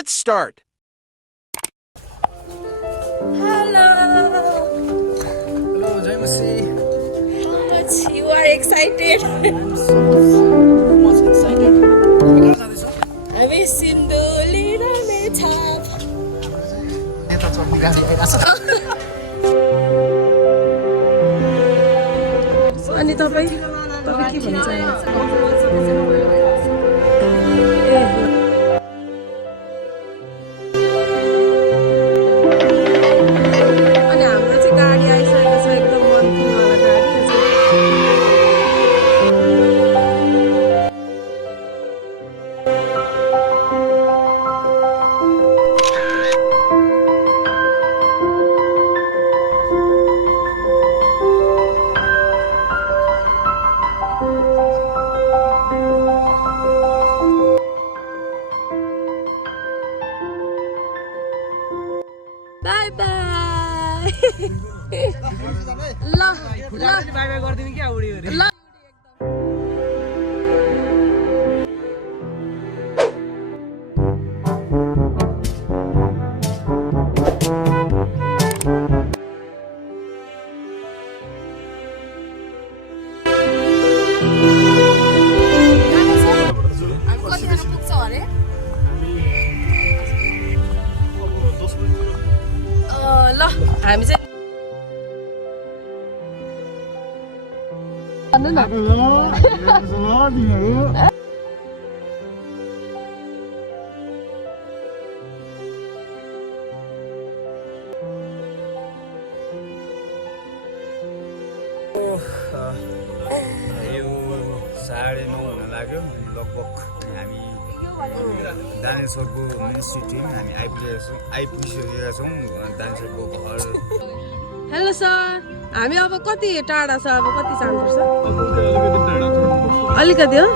Let's start. Hello. Hello, Jaimasi. How much you are excited? I'm so much excited. कहाँ जाँदैछौ? हामी सिन्धुली रामेछाप। यता चढ्ने गाडी आइरहेछ। अनि तपाईँ के भन्छ? अनि हाम्रो चाहिँ गाडी आइसकेको छ एकदम मनकिनवाला गाडी। Bye bye. ल बाई बाई गर्दिनु क्या उडी उडी। ल ल हामी चाहिँ भन्नु न यो 9:30 हुन लाग्यो लगभग हामी दानेश्वरको मेन सिटी हामी आइपुगिसकेका छौँ दानेश्वरको घर। हेलो सर हामी अब कति टाढा छ अब कति जानुपर्छ अलिकति हो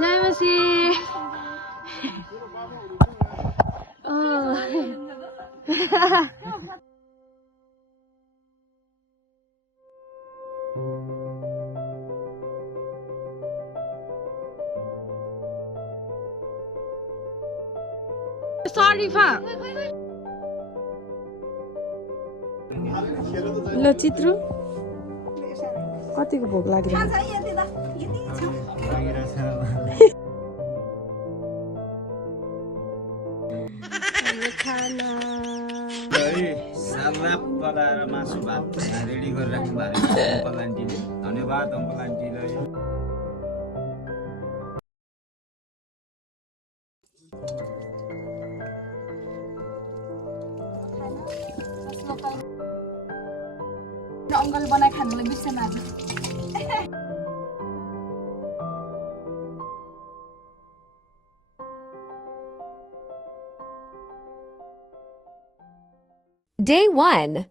जयमसी सरिफा ल चित्रु कतिको भोक खाना सालाप बनाएर मासु भात रेडी गरेर राख्नु भएको छ अङ्कल आन्टीले। धन्यवाद अङ्कल आन्टीलाई। अङ्कल बनाइ खानुलाई बिर्सेन आज। Day 1.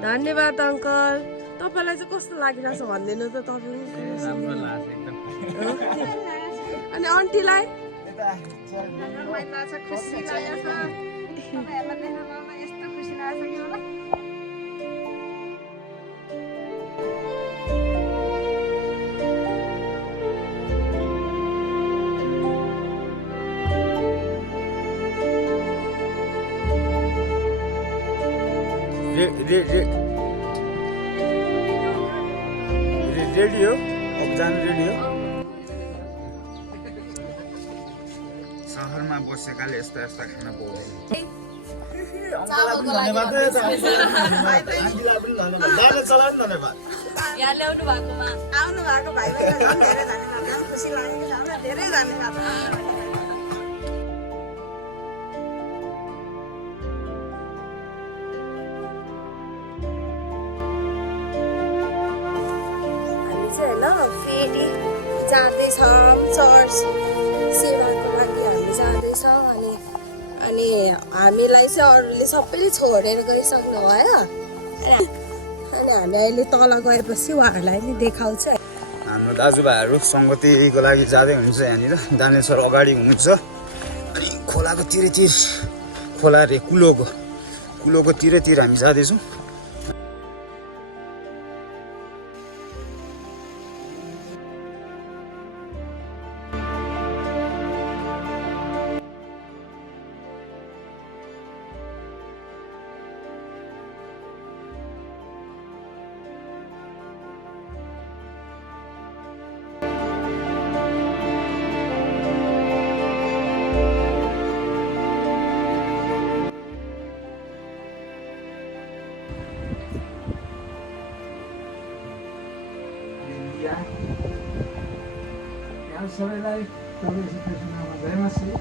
धन्यवाद अङ्कल तपाईँलाई चाहिँ कस्तो लागिरहेछ भनिदिनु त तपाईँ राम्रो लाग्छ एकदम। अनि आन्टीलाई खुसी लागेको छ तपाईँहरूलाई देख्नमा यस्तो खुसी लागेको छ कि मलाई। रेडियो अब जानु रेडियो सहरमा बसेकाले यस्ता यस्ता खाना पाउँदैन। यहाँ ल्याउनु भएकोमा आउनु भएको भाइ बहिनीलाई धेरै धन्यवाद। खुसी लागेको छ हामीलाई धेरै धन्यवाद। फेरि जाँदैछौँ चर्च सेवाको लागि हामी जाँदैछ अनि हामीलाई चाहिँ अरूले सबैले छोडेर गइसक्नु भयो अनि हामी अहिले तल गएपछि उहाँहरूलाई नि देखाउँछ। हाम्रो दाजुभाइहरू सङ्गतिको लागि जाँदै हुनुहुन्छ यहाँनिर। दानेल सर अगाडि हुनुहुन्छ अनि खोलाको तिरतिर खोला अरे कुलोको तिरतिर हामी जाँदैछौँ। सबैलाई प्रभु येशू ख्रीष्टको नाममा जय मसीह।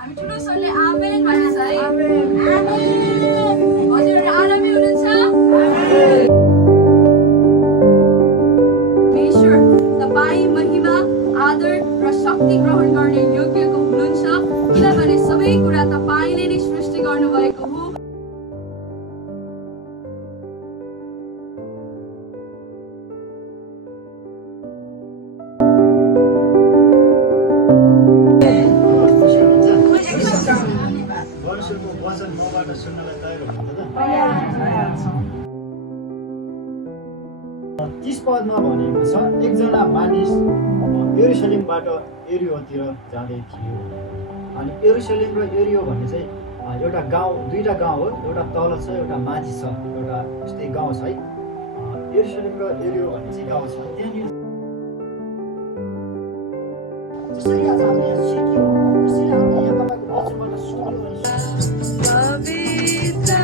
हामी ठुलो स्वरले आमेन भन्नुहोस् है। हजुरहरू आरामै हुनुहुन्छ? परमेश्वर तपाईँ महिमा आदर र शक्ति ग्रहण गर्ने योग्यको हुनुहुन्छ किनभने सबै कुरा तपाईँले नै सृष्टि गर्नुभएको हो। वचन मबाट सुन्नलाई तयार हुनुहुन्छ त? 30 पदमा भनेको छ एकजना मानिस यरुशलेमबाट एरियोतिर जाँदै थियो। अनि यरुशलेम र एरियो भन्ने चाहिँ एउटा गाउँ, दुईटा गाउँ हो। एउटा तल छ एउटा माथि छ, एउटा यस्तै गाउँ छ है। यरुशलेम र एरियो भन्ने चाहिँ गाउँ छ। त्यहाँनिर जसरी आज हामीले यहाँ सिक्यौँ त्यसरी हामीले यहाँ तपाईँको वचनबाट सुन्यौँ भने सबैजना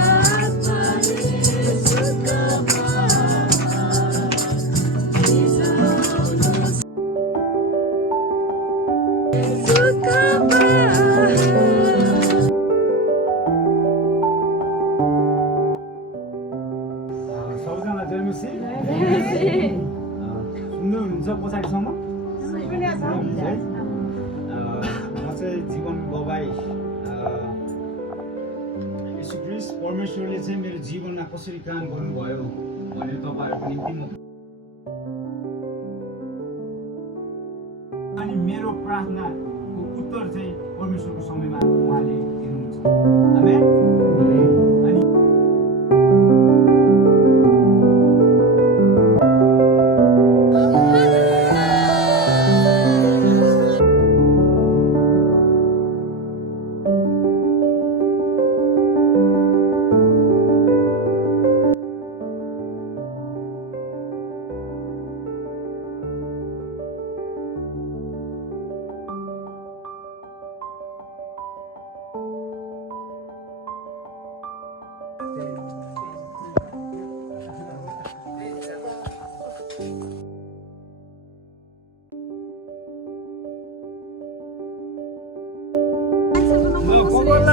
जय मसीह। सुन्नुहुन्छ पछाडिसम्म? म चाहिँ जीवन गवाई येशू ख्रीष्ट परमेश्वरले चाहिँ मेरो जीवनमा कसरी काम गर्नुभयो भनेर तपाईँहरूको निम्ति म अनि मेरो प्रार्थनाको उत्तर चाहिँ परमेश्वरको समयमा उहाँले दिनुहुन्छ। आमेन। अनि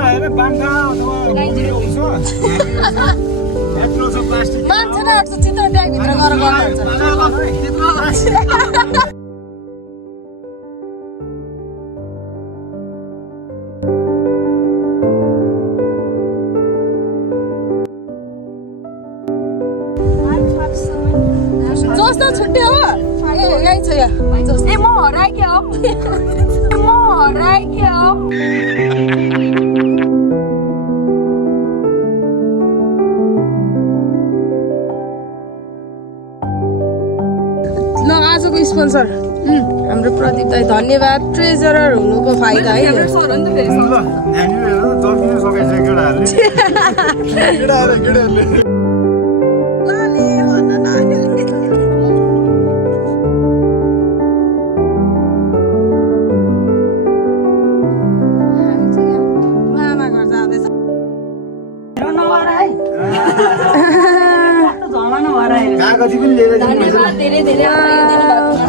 हेर बाङ्गा अथवा यत्रो छ प्लास्टिक मान्छे र चित्र ट्यागभित्र गएर गर्नुहुन्छ। जस्तो छुट्यो हो यही छ यहाँ। ए म हराएँ हो। म हराएँ हो। ल आजको स्पोन्सर हाम्रो प्रदीप दाई धन्यवाद। ट्रेजरर हुनुको फाइदा है। ल यहाँनिर हेर चर्किनु सकेको छ केटाहरूले है कस्तो झमन भएर हेर्नु कागजी पनि लिएर जानु भएछ धन्यवाद धेरै धेरै आभार दिनुभएकोमा।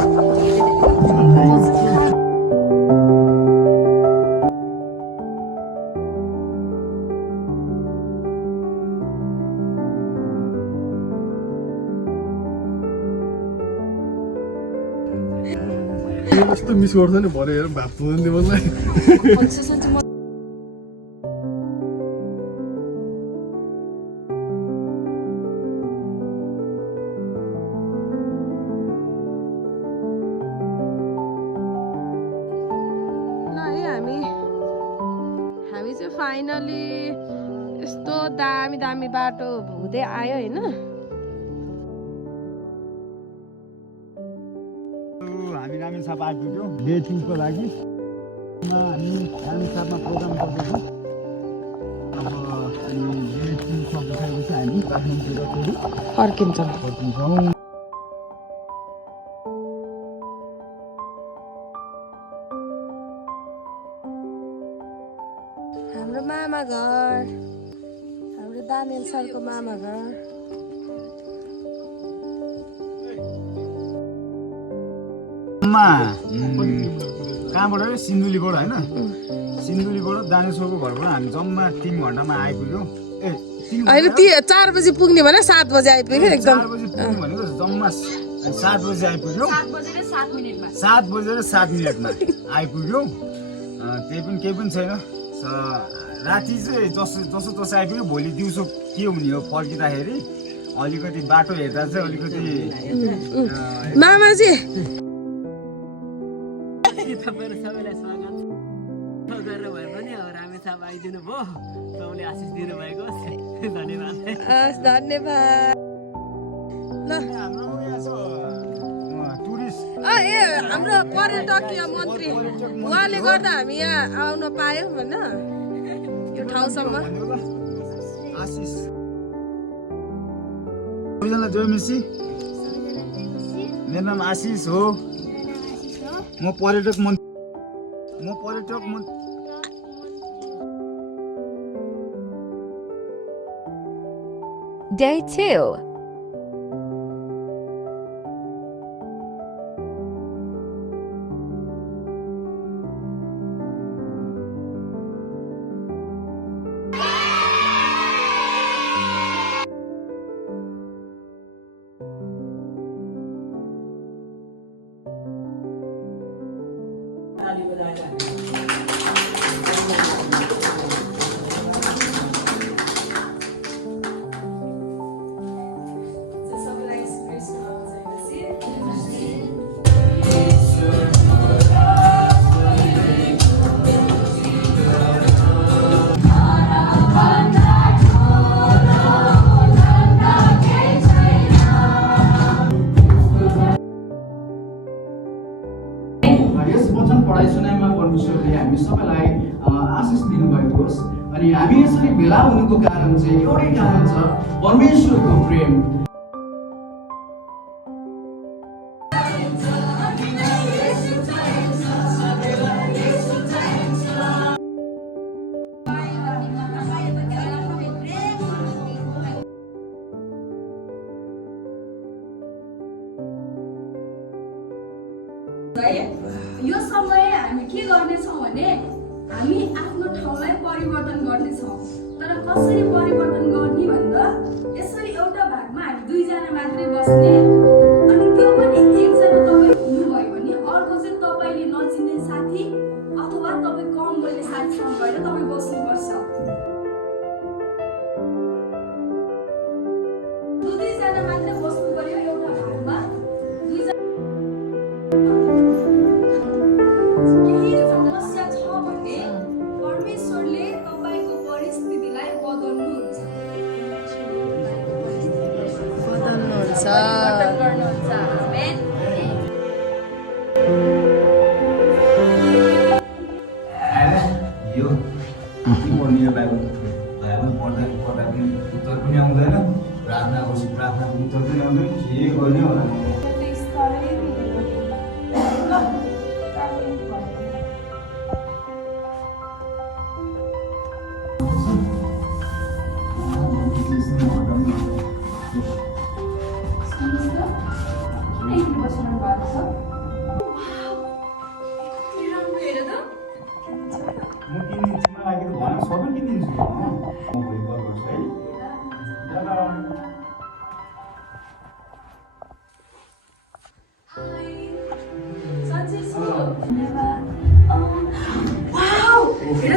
यस्तो मिस गर्छ नि भरे हेर भात पुग्दैन नि मलाई ल है हामी चाहिँ फाइनली यस्तो दामी दामी बाटो हुँदै आयो होइन। हामी रामेछाप आइपुग्यौँ डे 2 को लागि। हामी रामेछापमा प्रोग्राम गर्दैछौँ। अब अनि डे 2 सकिसकेपछि हामी काठमाडौँतिर फेरि फर्किन्छौँ। हाम्रो मामा घर, हाम्रो दानियल सरको मामा घर। कहाँबाट रे सिन्धुलीबाट होइन सिन्धुलीबाट दानेश्वरको घरबाट हामी जम्मा 3 घन्टामा आइपुग्यौँ। होइन 4 बजी पुग्ने भने 7 बजी आइपुग्यो एकदम। 4 बजी पुग्नु भनेको जम्मा 7 बजी आइपुग्यौँ। 7 बजेर 7 मिनेटमा 7 बजेर 7 मिनटमा आइपुग्यौँ। त्यही पनि केही पनि छैन। राति चाहिँ जसो तसो आइपुग्यो। भोलि दिउँसो के हुने हो फर्किँदाखेरि अलिकति बाटो हेर्दा चाहिँ अलिकति मामाजी तपाईँहरू सबैलाई स्वागत गरेर भए पनि रामेछाप आइदिनु भयो तपाईँले आशिष दिनुभएको धन्यवाद। धन्यवाद। ल टुरिस्ट ए हाम्रो पर्यटकीय मन्त्री उहाँले गर्दा हामी यहाँ आउन पायौँ होइन यो ठाउँसम्म। आशिष सबैजनालाई जय मिसी। मेरो नाम आशिष हो। म पर्यटक मन्त्री। Day 2. यस वचन पढाइ सुनाइमा परमेश्वरले हामी सबैलाई आशिष दिनुभएको होस्। अनि हामी यसरी भेला हुनुको कारण चाहिँ एउटै कारण छ, परमेश्वरको प्रेम। यो समय हामी के गर्नेछौँ भने हामी आफ्नो ठाउँलाई परिवर्तन गर्नेछौँ। तर कसरी परिवर्तन गर्ने भन्दा यसरी एउटा भागमा हामी 2 जना मात्रै बस्ने अनि त्यो पनि एकजना तपाईँ हुनुभयो भने अर्को चाहिँ तपाईँले नचिन्ने साथी अथवा तपाईँ कम बोल्ने साथीसँग गएर तपाईँ बस्नुपर्छ। 2 जना मात्रै बस्नु पर्यो एउटा भागमा। 2 जना केही समस्या छ भने परमेश्वरले तपाईँको परिस्थितिलाई बदल्नुहुन्छ। बदल्नुहुन्छ। गर्नुहुन्छ। आमेन। यो के पढ्ने यो बाइबल पढ्दा पनि उत्तर पनि आउँदैन। प्रार्थना गर्छु प्रार्थनाको उत्तर पनि आउँदैन। के गर्ने होला हेर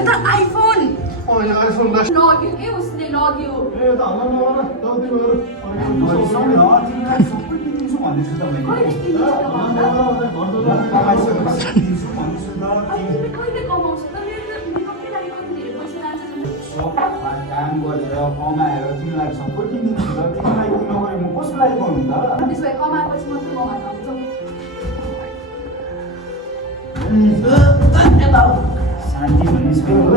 त आइफोन अहिले आइफोन दास लग्यो के उसले लग्यो ए त हल्ला नगर तब तिमीहरू तिमीलाई सबै किनिदिन्छु भन्दैछु तपाईँले कहिले किन्छौ त भन्दा कमाइसकेपछि भन्दैछु त तिमी कहिले कमाउँछ त मेरो त मेकअपकै लागि कति धेरै पैसा जान्छ सबमा काम गरेर कमाएर तिमीलाई सबै किनिदिन्छु त तिमीलाई किन नगरे म कसको लागि गर्नु त त्यसो भए कमाएपछि मात्रै कमाएर हुन्छ शान्ति भन्ने छैन हो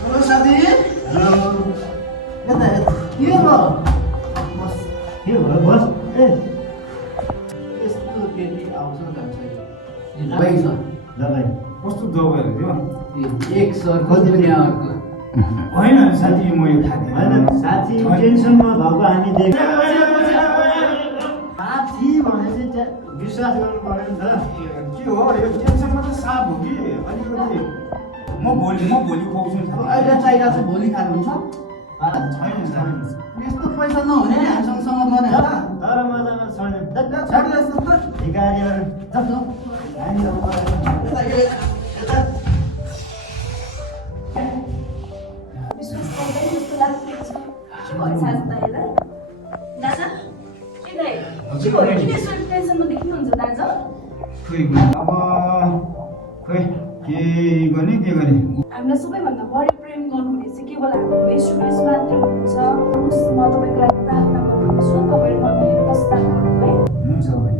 हेलो साथी हेलो यता के भयो बस के भयो बस ए यस्तो केटी आउँछ जान्छ भाइ छ दबाई कस्तो दबाईहरू थियो एक सर दुनियाँ अर्को होइन साथी म यो खाँदिनँ होइन साथी टेन्सनमा भएको हामी देख साथी भने चाहिँ विश्वास गर्नु पर्यो नि त के हो यो टेन्सनमा त साप हो कि अलिकति म भोलि खुवाउँछु नि अहिले चाहिरहेको छ भोलि खानुहुन्छ छैन यस्तो पैसा नहुने हामीसँग गर्ने होला तर मजामा छैन छाड यस्तो त भिखारीहरू विश्वास गर्दैन जस्तो लाग्छ के भयो साथी दाइलाई दादा के दाइ के भयो किन यसो टेन्सनमा देखिनुहुन्छ दाजु खोइ अब खोइ के गर्ने हामीलाई सबैभन्दा बढी प्रेम गर्नुहुने चाहिँ केवल हाम्रो येशू ख्रीष्ट मात्र हुनुहुन्छ म तपाईँको लागि प्रार्थना गर्नुहुनेछु तपाईँले नमिलेर प्रस्ताव गर्नुभयो हुन्छ भाइ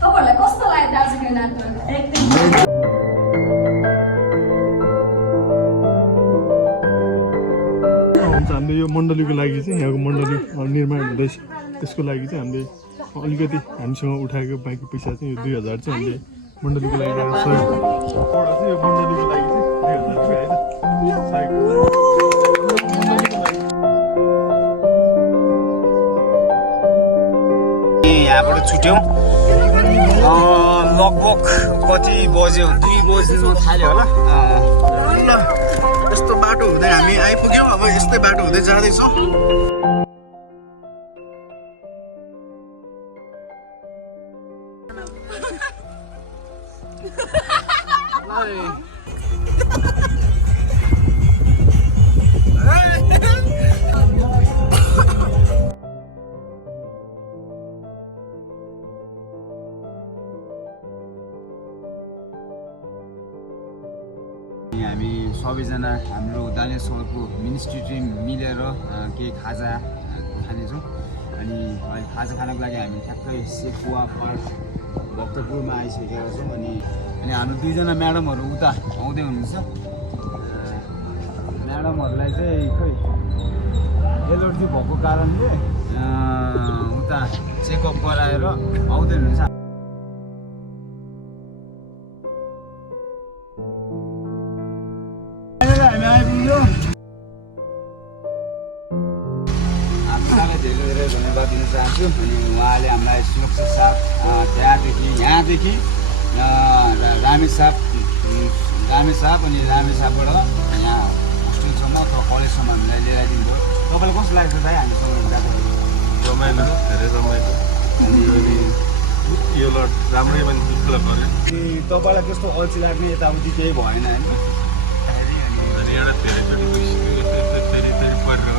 तपाईँहरूलाई कस्तो लाग्यो दाजुको नाटक एकदम हुन्छ हामीले यो मण्डलीको लागि चाहिँ यहाँको मण्डली निर्माण हुँदैछ त्यसको लागि चाहिँ हामीले अलिकति हामीसँग उठाएको बाँकी पैसा चाहिँ यो 2000 चाहिँ हामीले मण्डलीको लागि सहयोग चाहिँ यो मण्डलीको लागि चाहिँ 2000 रुपियाँ होइन यहाँबाट छुट्यौँ लगभग कति बज्यो 2 बज्नु थाल्यो होला ल यस्तो बाटो हुँदै हामी आइपुग्यौँ अब यस्तै बाटो हुँदै जाँदैछौँ हामी सबैजना हाम्रो दानियल सरको मिनिस्ट्री टिम मिलेर केही खाजा खानेछौँ अनि अहिले खाजा खानको लागि हामी ठ्याक्कै सेकुवा पार्क भक्तपुरमा आइसकेका छौँ अनि हाम्रो 2 जना म्याडमहरू उता आउँदै हुनुहुन्छ म्याडमहरूलाई चाहिँ खै एलर्जी भएको कारणले उता चेकअप गराएर आउँदै हुनुहुन्छ हामी आइपुग्यो धेरै धेरै धन्यवाद दिन चाहन्छु अनि उहाँले हामीलाई सुरक्षा साथ यहाँदेखि रामेसाप अनि रामेसापबाट यहाँ होस्टेलसम्म अथवा कलेजसम्म हामीलाई लिएर आइदिनु भयो तपाईँलाई कस्तो लाग्छ भाइ हामीसँग रमाइलो धेरै रमाइलो अनि यो लट राम्रै पनि डेभलप गऱ्यो तपाईँलाई त्यस्तो अल्छी लाग्ने यताउति केही भएन होइन अनि एउटा धेरैचोटि गइसक्यो फेरि परेर